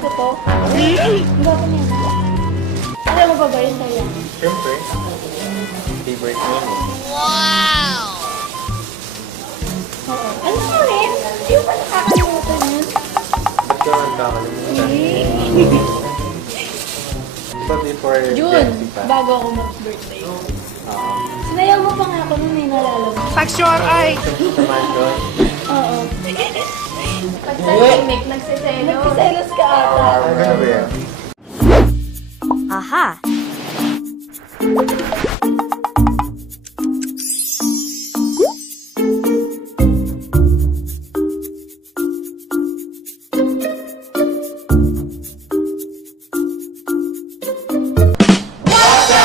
ko to. Ang gata niya. Alam mo ba ba yun tayo? Siyempre. Favorite mo yun eh. Oo. Ano mo rin? Hindi mo ba nakakalimutan yun? Ba't ka nagkakalimutan? Diba before June, Gen Z pa? bago ako mag-birthday. Oo. Sinayaw mo pa nga ako nung may nalala mo. Naman doon. Oo. Pag tahimik, nagsiselos. Nagsiselos ka ata. Ano ba yan? Aha!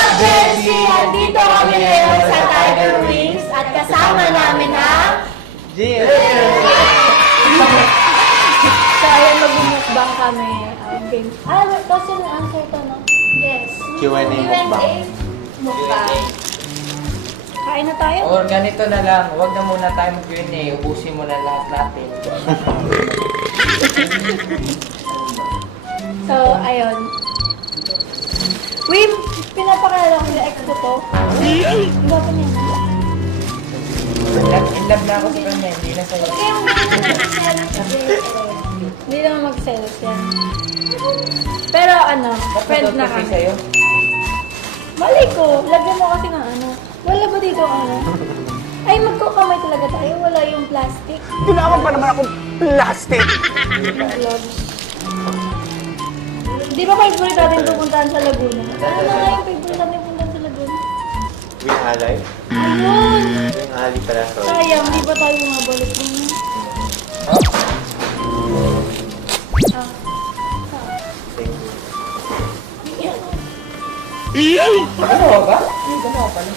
Andito kami ngayon sa Tiger Wings at kasama namin ang So, ayun, mag-mukbang kami. Game. Tapos yung answer to, no? yes. Q&A mukbang. Mukbang. Kain na tayo? Or ganito na lang, huwag na muna tayo mag-Q&A, ubusin mo na lahat natin. So, ayun. Wim, pinapakalala ko yung ex ko to. Ang gata niya. In love na ako sa kanya, hindi na sa'yo. Kaya mo hindi naman mag-selos yan. Pero ano, friend na Kasi kami. sa'yo? Mali ko, lagyan mo kasi ng ano. Wala ba dito ano? Ay, magkukamay talaga tayo. Wala yung plastic. Kailangan pa naman akong plastic. Gloves. Di ba favorite natin pupuntahan sa Laguna? Ano na nga yung favorite natin pupuntahan sa Laguna? Wing Alay? Ayun! Wing Ali pala, sorry. Sayang, di ba tayo mabalik mo? Oh, Ah. Thank you. dalawa ba? Ay, dalawa pala.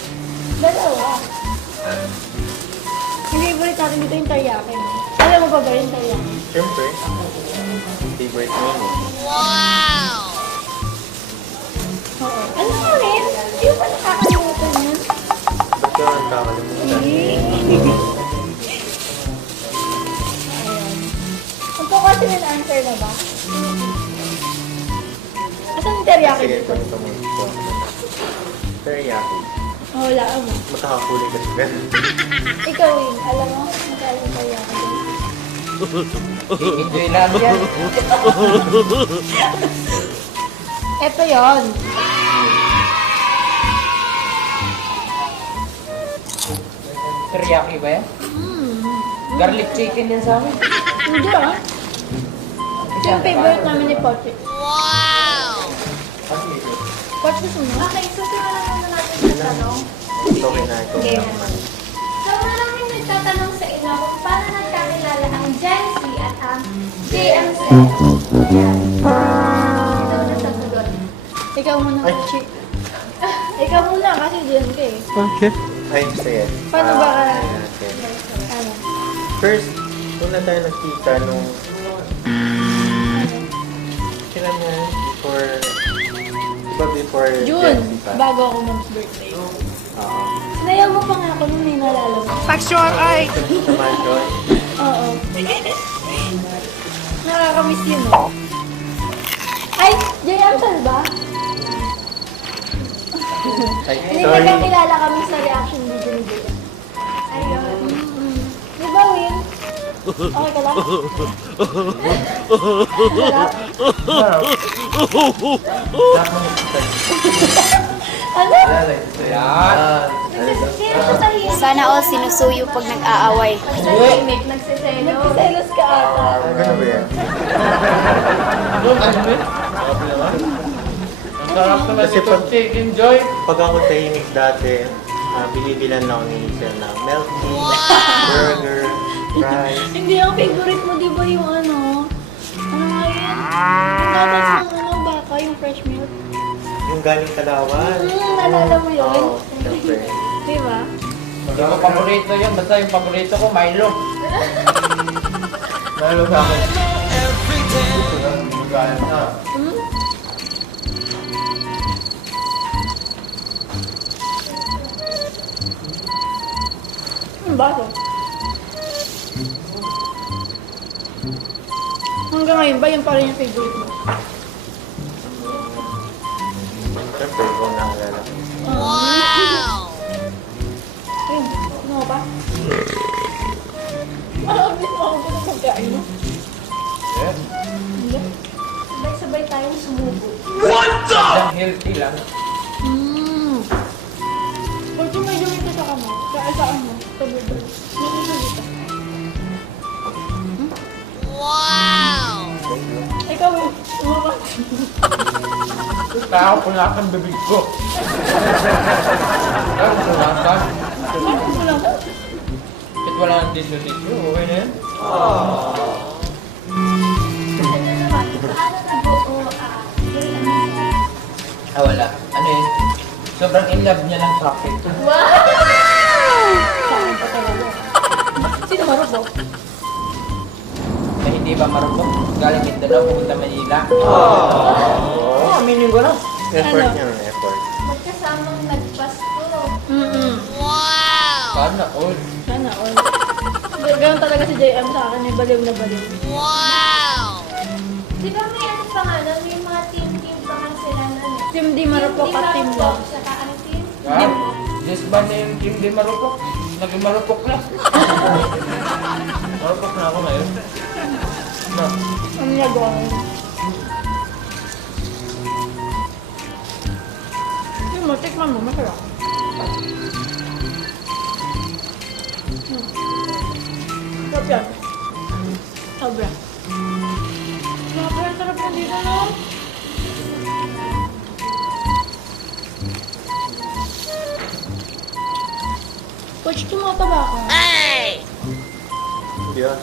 Dalawa. Yung favorite natin dito yung teriyaki. Alam mo ba ba yung teriyaki? Siyempre. Favorite mo yun eh. Oo. Ano mo rin? Hindi mo ba nakakalimutan yun? Ba't ka nagkakalimutan? Ayun. Magkukwasi ng answer na ba? Asan yung teriyaki Sige, dito? kwento mo. Teriyaki. Oh, wala mo. Makakahuli ka siya. Ikaw, Wing, alam mo? Magkano yung teriyaki dito? Enjoy lang yan. Ito yun. Teriyaki ba yan? Garlic chicken yan sa amin. Hindi ah. Ito yung favorite namin ni Pochi. Pochi sumo. Okay, so simulan muna natin sa tanong. Okay na ito. Okay. So, maraming nagtatanong sa inyo kung paano nagkakilala ang Gen Z at ang JMZ. Yan. Ito na sa sagot. Ikaw muna, Ay. Pochi. Ikaw muna kasi diyan ka eh. Okay. Ay, sige. Paano ba ka? Ayan, okay. Ano? First, una tayo nagkita nung kailan na yun? Before June, Gen Z pa? bago ako mag-birthday. Oo. Sinayaw mo pa nga ako nung may nalala mo. Naman doon. Oo. Nakakamiss yun oh. Ay, JMZ ba? Ay, Hindi sorry. nagkakilala kami sa reaction video ni JM. Ayun. Di ba, Win? Okay ka lang? Ano? Yan. Sino sa tahimik? Sana all sinusuyo pag nag-aaway. Pag tahimik, nagsiselos. Nagsiselos ka ata. Ano ba yan? Ang sarap naman Kasi ito, pag- chicken joy. Pag ako tahimik dati, binibilan lang ni Sir ng milk tea, burger, fries. Hindi ang favorite mo, di ba yung ano? Ano nga yun? Yung gatas ng ano, baka, yung fresh milk. Yung galing Kalawan. Nalala mo yun? Oo, siyempre. Di ba? Hindi ko paborito yun, basta yung paborito ko, Milo. Lalo sa akin. Hmm? Ano ba ito? Hanggang ngayon ba, yung pa rin yung favorite mo? Siyempre, kung naalala ko. Ayun, ano ba? Abis mo ako kung magkain mo. Yes. Hindi. Sabay-sabay tayong sumubo. Lang healthy lang. Pag medyo ito sa kamo, sa ano, sa bubol. Nasusulit ka. Ikaw, umakas. Kaya ako punasan bibig ko. Kaya ako punasan. Bakit mo lang? Kahit wala ng tissue, okay na yan? Ano naman, paano nabuo Wala. Ano yun? Sobrang in love niya ng traffic. Saan pa talaga? Sino marupok? Na hindi ba marunong? Galing Mindanao, pumunta Manila. Aminin ko na. Effort Ano? niya ng effort. magkasamang nagpasko? Sana all. Sana all. Ganun talaga si JM sa akin, may baliw na baliw. Di ba may ano pa nga nun? May mga team-team pa nga sila nun eh. Team D marupok at Team Marupok, Love. saka ang team? Disband na yung team di marupok. Naging marupok na. Marupok na ako ngayon. No. Ang nagawa ko. Yung mo, tikman mo, masarap. Sarap yan. Sobra. Sobrang sarap yan dito, no? Coach, tumataba ka. Hindi ah.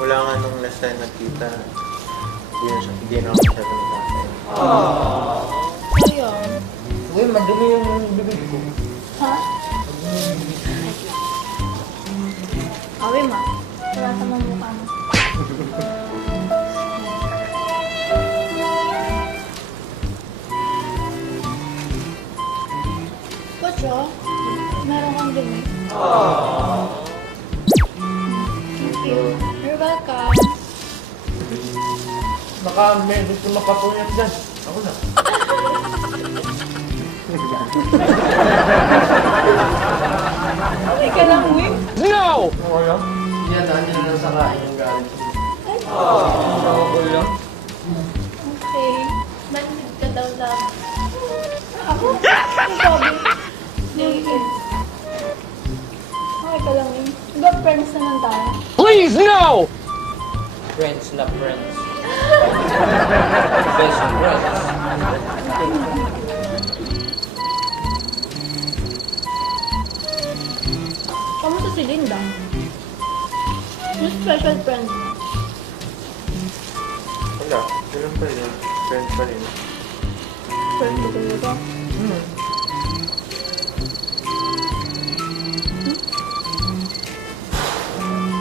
Mula nga nung last time nagkita, hindi na ako masyado nagkakain. Ayun. Uy, madumi yung bibig ko. Ha? Awi ma. Wala sa mga mukha mo. Coach, oh. Meron kang dumi. Thank you. You're welcome. Baka may gusto makapunan dyan. Ako na. Ay, ka lang, Wim. No! Okay lang? Yan, nandiyan na lang sa kain yung galing. Okay lang? Okay. Manhid ka daw lang. Ako? Ang sabi. Sige. Okay ka lang, Wim. Diba friends naman tayo? Please, no! Friends na friends. Best friends. Kamusta si Linda? Yung special friend mo? Wala, ganun pa rin. Friend pa rin. Friend mo talaga?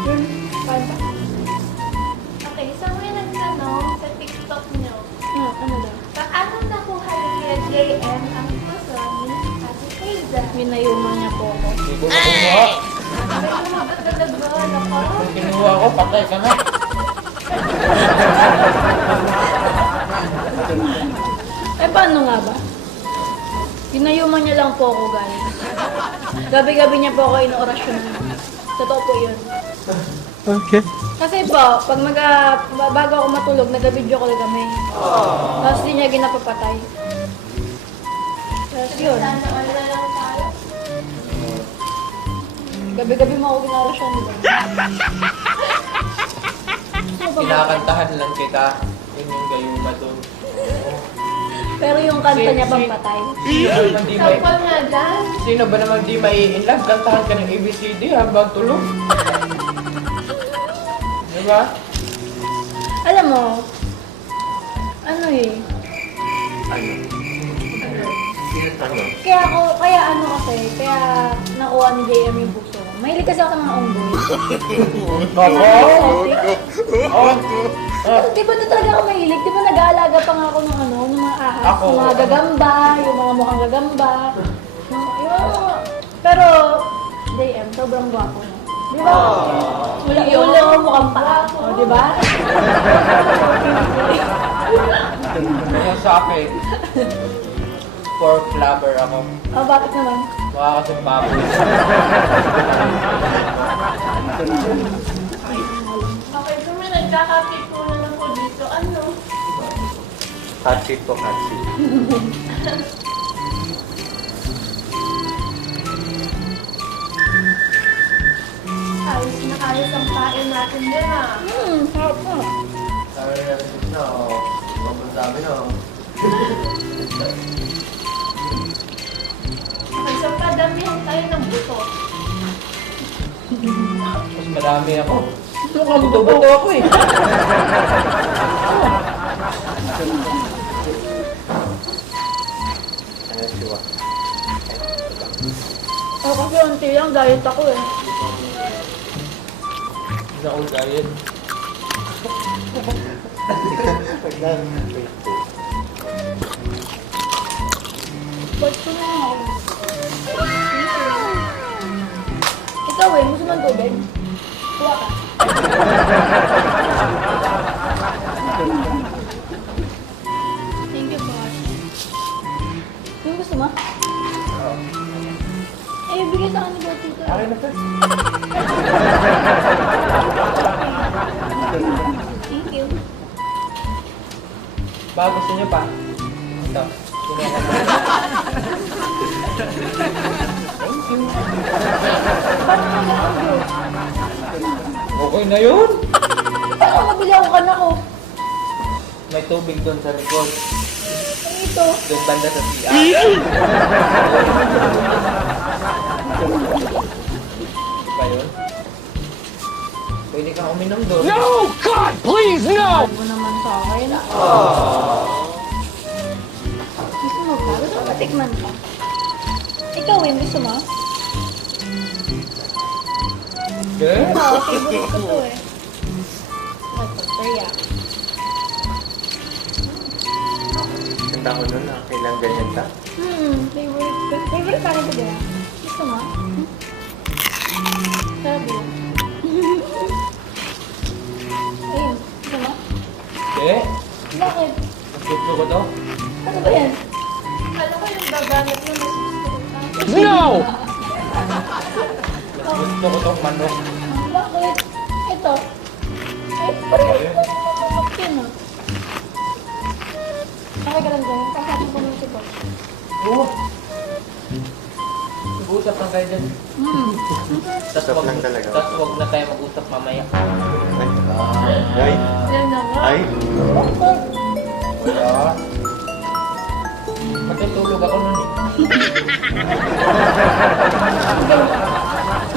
Yun, kaya ba? Okay, so may nagtanong sa TikTok nyo. Ano daw? Paano nakuha ni Kuya JM ang puso ni Ate Hazel? Minayuman niya po ako. Hindi ko makuha. May lumabot na nagbawan ako. Kung kinuha ko, patay ka na. Eh, paano nga ba? Ginayuman niya lang po ako, guys. Gabi-gabi niya po ako inoorasyon. Totoo po yun. Okay. Kasi po, pag bago ako matulog, nag-video call kami. Tapos di niya ginapapatay. Tapos yun. Sana all na lang tayo. Gabi-gabi mo ako inoorasyon, di ba? Kinakantahan lang kita. Yun yung gayuma doon. Pero yung kanta niya pang patay. Sino ba naman di may... Sampol nga dyan. Sino ba naman di may in-love? Kantahan ka ng ABCD habang tulog. Diba? Alam mo, ano eh, Ano? Ano? kaya ano kasi, kaya nakuha ni JM yung puso ko. Mahilig kasi ako sa mga unggoy. Di ba na talaga ako mahilig? Di ba nag-aalaga pa nga ako ng ano, ng mga ahas, Ako. ng mga gagamba, yung mga mukhang gagamba. Pero, JM, sobrang gwapo na. Di Di ba? Wala ulo, mukhang paa. O, di ba? Kaya sa akin, pork lover ako. O, bakit naman? Mukha kasi baboy. Okay, kung may nagkakapipunan ako dito, ano? Hot seat po, hot seat. Ayos na ayos ang pain natin din ah. Sarap na. Okay, so padamihan tayo ng buto. Mas madami ako. Mukhang buto ako eh. Ano siwa? O, kasi unti lang, diet ako eh. Hindi ako diet. Wait po. Ba't ko na ako? Ikaw eh, gusto mo ng tubig? Kuha ka. Thank you, boss. Yung gusto mo? Eh, bigay sa akin ni Boss Tito. Akin na to. Thank you. Baka gusto niyo pa. Ito. Okay na yun. Paano mabili ako ka na ko? May tubig doon sa likod. Ano ito? Doon banda sa CR. Pa yun? Pwede kang uminom doon. No! God, please, no! Ano naman sa akin? Gusto mo ba? Gusto mo matikman ka? Ikaw eh, gusto mo? Yeah? Oo, favorite ko to eh. Ito, teriyaki. Ganda ko nun ah. Kailang ganyan ta. Favorite ko. Favorite ka rin ko ba? Gusto mo? Sarap yun. Ayun, gusto mo? Yeah? Bakit? Mas gusto ko to. Ano ba yan? Ano ko yung babanat mo nasusunod? No! Mas gusto ko tong manok. Bakit? Ito. Eh, parehas na naman yun ah. Okay ka lang dyan. Kakasama ko ng sipot. Oo. Mag-usap lang kayo dyan. Sarap lang talaga. Tapos huwag na tayo mag-usap mamaya. Ay. Yan na nga. Ay. Bakit? Wala. Matutulog ako nun eh.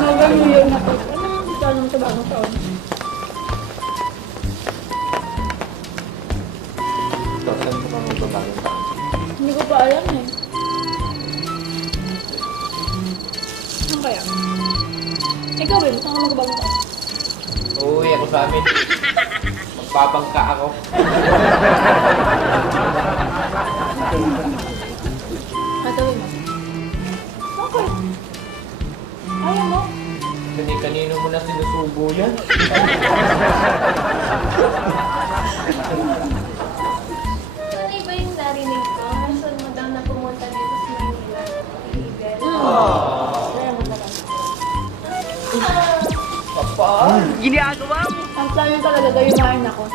November New Year na to. Anong tanong sa bagong taon? Ito, saan ko bang babangin pa? Hindi ko pa alam eh. Saan kaya? Ikaw eh, saan ka magbagong taon? Uuwi ako sa amin. Magbabangka ako. Tatawin mo. Bakit? Ayaw mo? Kanino mo na sinusubo yan? Tunay ba yung narinig ko? Rason mo daw na pumunta dito sa Manila? Kaibigan. Kaya mo talaga. Papa! Ang plano talaga daw yumain ako.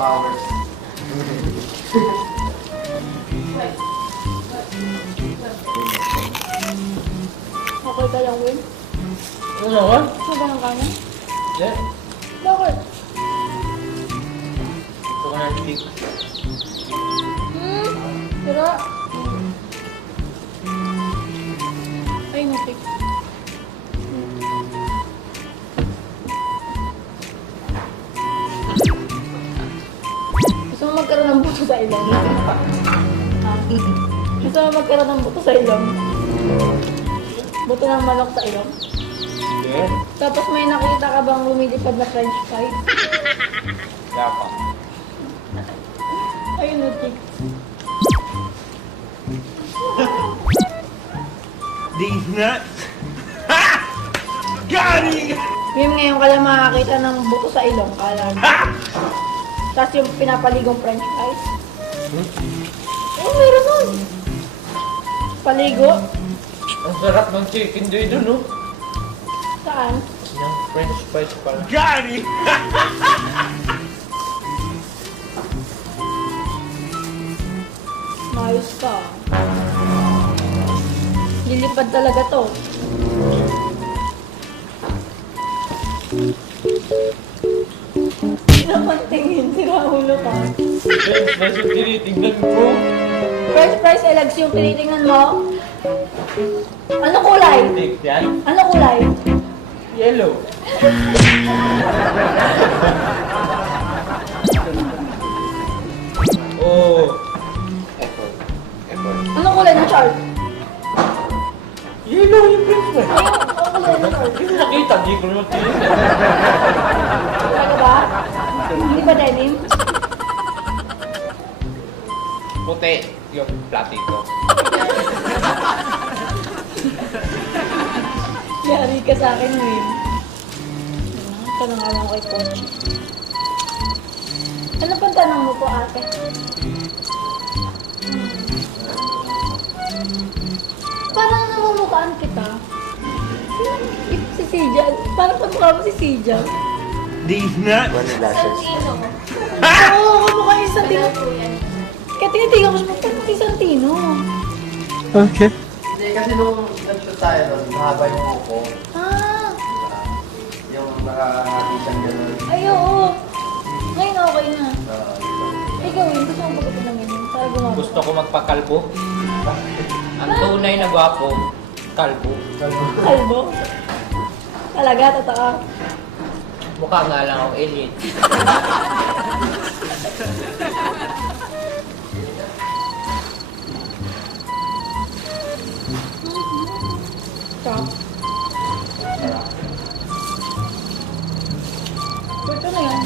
Powers. Okay ka lang, Will? Ano naman? Gusto ka ng kanin? Yeah. Bakit? Ito ko ng stick. Tira. Ay, natik. Gusto mo magkaroon ng buto sa ilong? Ha? Gusto mo magkaroon ng buto sa ilong? Buto ng manok sa ilong? Yeah. Tapos may nakita ka bang lumilipad na french fry? Dapat. Ayun, natik. These nuts. Ha! Got him! Mim, ngayon ka lang makakita ng buto sa ilong, kala mo. Tapos yung pinapaligong french fries. Oh, meron nun. Paligo? Ang sarap ng chicken joy dun, no? Saan? Yung french fries pala. Got him! Mayos ka. Lilipad talaga to. Hindi naman tingin, siraulo ka. French fries yung tinitignan ko. French fries, legs yung tinitingnan mo. Ano kulay? Steak yan? Ano kulay? Yellow. Oh. Effort. Effort. Ano kulay ng chart? Yellow yung french fries. Ano kulay ng chart? Hindi nakita, di ko naman tinignan. Talaga ba? Hindi ba denim? Puti yung platito. Yari ka sa akin, Wim. Tanong nga lang kay Pochi. Ano pang tanong mo po, ate? Parang namumukhaan kita. Si Sijan. Parang pagmukha mo si Sijan. These nuts. One lashes. Santino. Oo, kamukha yung Santino. Kaya tinitigan ko siya, parang si Santino. Hindi, kasi nung nag-shoot tayo doon, mahaba yung kuko. Ah, Yung nakahati siyang gano'n. ay oo. Ngayon okay na. So, Ikaw yun, gusto mo pagkita ng ganyan? Para gumawa. Gusto ko magpakalbo. Ang tunay na gwapo, kalbo. Kalbo? Talaga, totoo. Mukha nga lang ako alien. Stop. Ito na yan.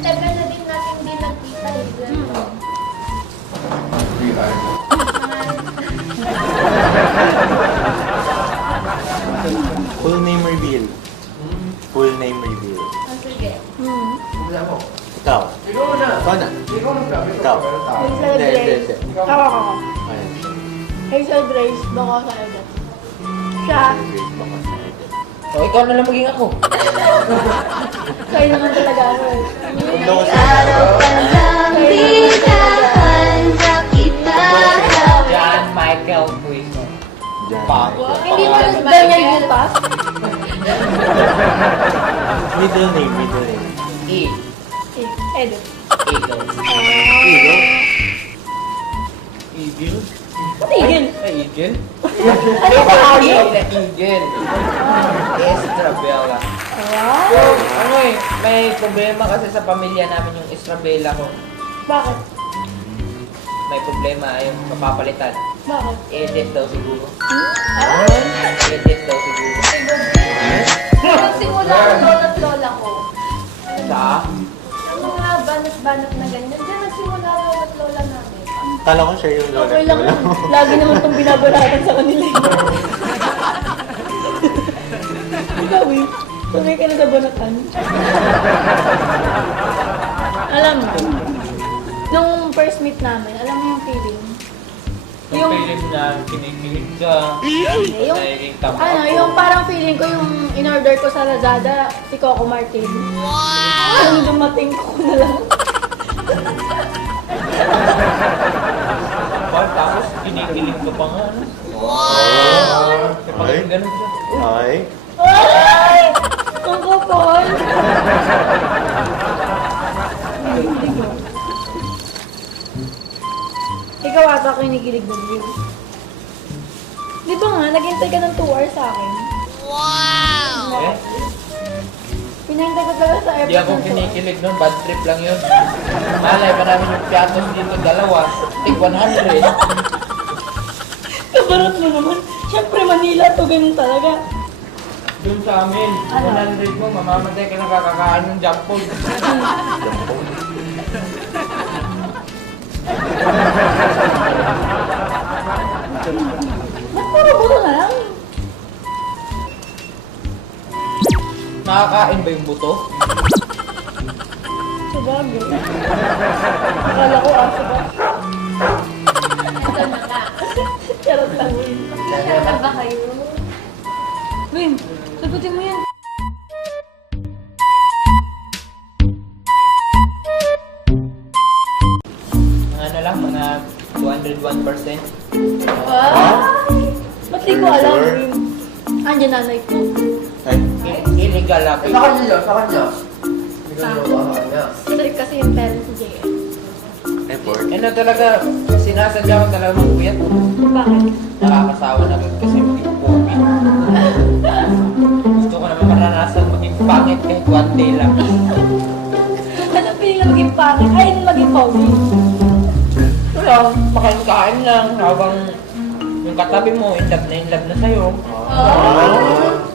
Tagal na din natin hindi nagkita. full name reveal. Full name reveal. Oh, sige. Ikaw. Ikaw na. Ikaw. Hazel Hindi, hindi, Grace. hindi. Ako. Ayan. Hazel Grace, baka sa edad. Siya. Grace, baka sa edit. O, ikaw na lang maging ako. Sa'yo naman talaga ako eh. Huwag daw kasi. John Michael Puiso. Diyan. Pa. Hindi mo Daniel Butas? Middle name, middle name. E. Edit. Eagle. Eagle? Eagle? Patigil. Ay, Eagle? Ano ba E ayaw? na Eagle. Estrabella. Wow. So, ano eh, may problema kasi sa pamilya namin yung Estrabella ko. Bakit? May problema, yung mapapalitan. Bakit? Edit daw siguro. Ah? Edit daw siguro. Nagsimula ang lola at lola ko. Sa? Ang mga banat-banat na ganyan. Diyan nagsimula ang lola at lola namin. Kala ko siya yung lola. Okay lang. Lagi naman itong binabalatan sa kanila. Ikaw eh. Sanay ka na sa banatan. Alam mo, nung first meet namin, alam mo yung feeling? Yung feeling na kinikilig ka, Yung, nagiging tama ano, ako. yung parang feeling ko yung in-order ko sa Lazada, si Coco Martin. Wow! Nung dumating ko na lang. Tapos kinikilig ka pa nga. Ano? Kapag Ay. ganun siya. Ay. Ay! Ang kapal! Ikaw ata kinikilig ng view. Di ba nga, naghintay ka ng 2 hours sa akin? Eh, Pinahintay ko talaga sa hindi airport ako ng 2 hours. kinikilig nun, bad trip lang yun. Malay pa namin yung piatos dito, dalawa, tig 100. Kabarot mo naman. Siyempre Manila to, ganun talaga. Doon sa amin, 100 mo, mamamatay ka na kakakaan ng jump food. Puro buto na lang. Nakakain ba yung buto? Sabagay. Akala ko aso ba? Ito na nga. Charot lang, Win. Sure na ba kayo? Win, sagutin mo yan. Ano lang, mga 201%. Ay! Ba't di ko alam, Sure. Win? Andiyan nanay ko. Ay, Illegal lang. Sa kanya. Strict kasi yung parents ni JM. effort. Ano talaga, sinasadya ko talaga magpuyat. Bakit? Nakakasawa na rin kasi maging pogi. Gusto ko naman maranasan maging pangit kahit one day lang. Anong piling na maging pangit? Ay, maging pogi. Wala, makain-kain lang habang yung katabi mo, in love na sa'yo. Oh.